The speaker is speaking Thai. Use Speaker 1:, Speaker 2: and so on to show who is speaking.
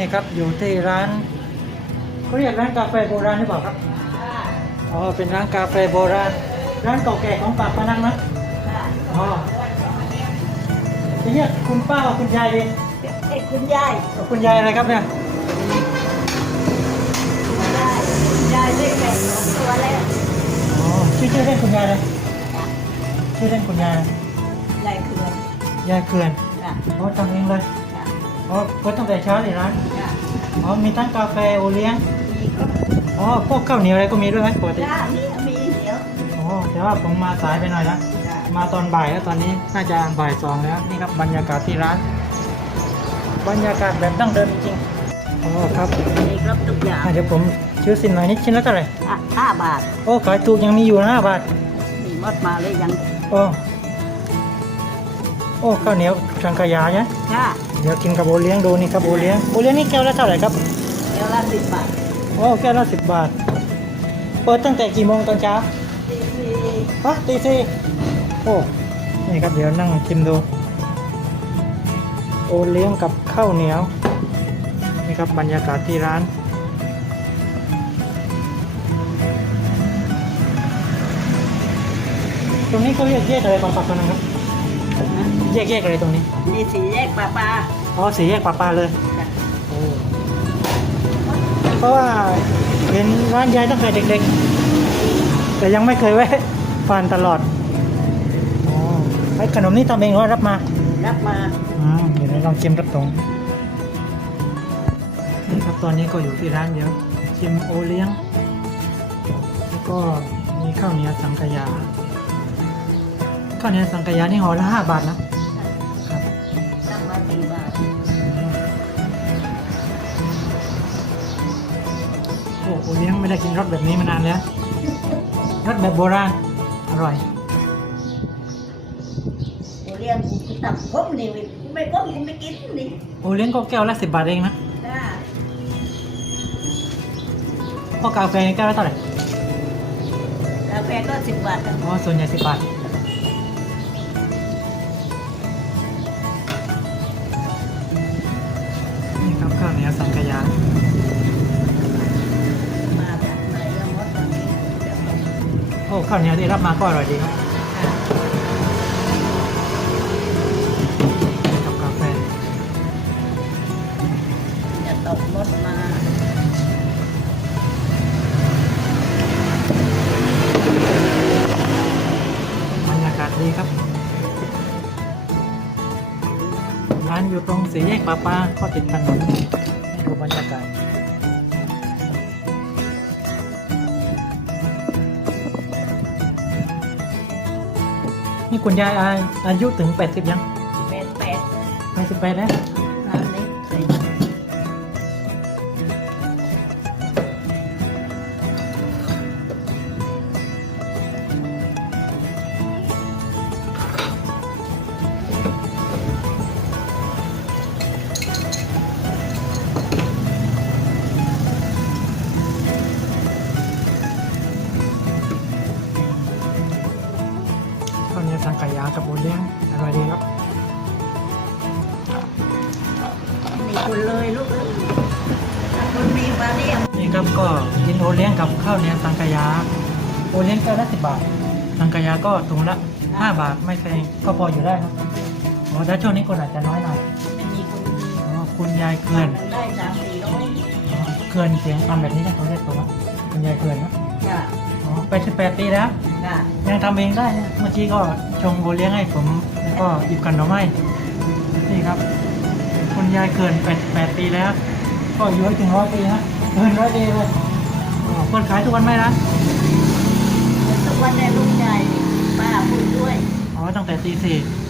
Speaker 1: นี่ครับอยู่ที่ร้านเขาเรียกร้านกาแฟโบราณหรือเปล่าครับอ๋อเป็นร้านกาแฟโบราณร้านเก่าแก่ของปากพนังนะอ๋อจะเรียกคุณป้ากับคุณยายดี
Speaker 2: คุณยาย
Speaker 1: คุณยายอะไรครับเนี่ย
Speaker 2: ยายได้แก่2 ตัวแล้ว
Speaker 1: อ๋อชื่อเล่นคุณยายเลยชื่อเล่นคุณยาย
Speaker 2: ยายเขื่อน
Speaker 1: ยายเขื่อน
Speaker 2: จ้ะ
Speaker 1: อ๋อทำเองเลย
Speaker 2: จ้ะ
Speaker 1: อ๋อเปิดตั้งแต่เช้าในร้าน
Speaker 2: จ้ะ
Speaker 1: อ๋อมีทั้งกาแฟโอเลี้ยง
Speaker 2: มีก็
Speaker 1: อ๋อพวกข้าวเหนียวอะไรก็มีด้วยไหมปกติ
Speaker 2: จ้ามีเดี๋ยว
Speaker 1: อ๋อแต่ว่าผมมาสายไปหน่อยนะ
Speaker 2: จ้ะ
Speaker 1: มาตอนบ่ายแล้วตอนนี้น่าจะบ่าย2แล้วนี่ครับบรรยากาศที่ร้าน บรรยากาศแบบดั้งเดิมจริงๆอ๋อครับ
Speaker 2: มีครบทุกอย่าง
Speaker 1: เดี๋ยวผมชื่อสินหน่อยนิดชิ้นละเท่าไหร่
Speaker 2: 5 บาท
Speaker 1: โอ้ขายถูกยังมีอยู่นะ5 บาท
Speaker 2: มีมดมาเลยยัง
Speaker 1: โอ้โอ้ข้าวเหนียวสังขยาเนี่ย
Speaker 2: จ้า
Speaker 1: เดี๋ยวกินกับโอเลี้ยงดูนี่ครับโอเลี้ยงนี่แก้วละเท่าไหร่ครับ
Speaker 2: เดี๋ยวละ10 บาท
Speaker 1: โอ้แก้วละ10 บาทเปิดตั้งแต่กี่โมงตอนเช้า
Speaker 2: มี
Speaker 1: ฮะตีสี่โอ้นี่ครับเดี๋ยวนั่งชิมดูโอเลี้ยงกับข้าวเหนียวนี่ครับบรรยากาศที่ร้านตรงนี้เขาเรียกแยกอะไรบางปะกันนะครับแยกอะไรตรงนี้
Speaker 2: มีสีแยกปลา
Speaker 1: อ๋อสี่แยกปลาเลย
Speaker 2: จ้ะ
Speaker 1: โอ้เพราะว่าเห็นร้านยายตั้งแต่เด็กๆแต่ยังไม่เคยแวะผ่านตลอดอ๋อไอ้ขนมนี่ทำเองหรือว่ารับมา
Speaker 2: รับมา
Speaker 1: เดี๋ยวเราลองชิมรับตรงนี่ครับตอนนี้ก็อยู่ที่ร้านเดี๋ยวชิมโอเลี้ยงแล้วก็มีข้าวเหนียวสังขยาข้าวเหนียวสังขยานี่ห่อละ5 บาทนะครับ
Speaker 2: ตั้งมา4 บาท
Speaker 1: โอ้โอเลี้ยงไม่ได้กินรสแบบนี้มานานแล้วรสแบบโบราณอร่อย
Speaker 2: เรียงกูตับก้มนี่ไม่ก้มกูไม่กินนี่
Speaker 1: โอเลี้ยงก็แก้วละ10 บาทเองนะ
Speaker 2: จ้า
Speaker 1: พวกกาแฟแก้วละเท่าไหร่
Speaker 2: กาแฟก็10 บาทจ้ะ
Speaker 1: อ๋อส่วนใหญ่10 บาทนี่ครับข้าวเหนียวสังขยา
Speaker 2: มาจากไหนแล้วมดตอนนี้จะไป
Speaker 1: โอ้ข้าวเหนียวที่รับมาก็อร่อยดีครับกับกาแฟ
Speaker 2: จะตกมดมา
Speaker 1: บรรยากาศดีครับร้านอยู่ตรงสี่แยกปลาก็ติดถนนนี่ดูบรรยากาศนี่คุณยายอายุถึง80ยัง
Speaker 2: 8
Speaker 1: 88แล้ว
Speaker 2: ร้านนี้สิ
Speaker 1: ข้าวเหนียวสังขยากับโอเลี้ยงอร่อยดีครับ
Speaker 2: นี่คุณเลยลูกเอ้ยถ้าคุณมีมาเรียง
Speaker 1: นี่ครับก็กินโอเลี้ยงกับข้าวเหนียวสังขยาโอเลี้ยงแก้วละ10 บาทสังขยาก็ถุงละ5 บาทไม่แพงก็พออยู่ได้นะอ๋อแต่ช่วงนี้คนอาจจะน้อยหน่อย
Speaker 2: ไม่มีคุณ
Speaker 1: อ๋อคุณยายเขื่อน
Speaker 2: มันได้3-4 ร้อย
Speaker 1: อ๋อเขื่อนเสียงทำแบบนี้นะเขาเรียกตัวว่าคุณยายเขื่อนนะ
Speaker 2: จ้ะ
Speaker 1: อ๋อ88 ปีแล้ว
Speaker 2: จ้ะ
Speaker 1: ยังทำเองได้นะเมื่อกี้ก็ชงโอเลี้ยงให้ผมแล้วก็หยิบขนมให้นี่ครับคุณยายเขื่อน88 ปีแล้ว ก็อยู่ให้ถึง100 ปีนะเกิน100 ปีเลยอ๋อเปิดขายทุกวันไหมนะ
Speaker 2: ทุกวันในลูกใจป้าพูดด้วย
Speaker 1: อ๋อตั้งแต่ตี 4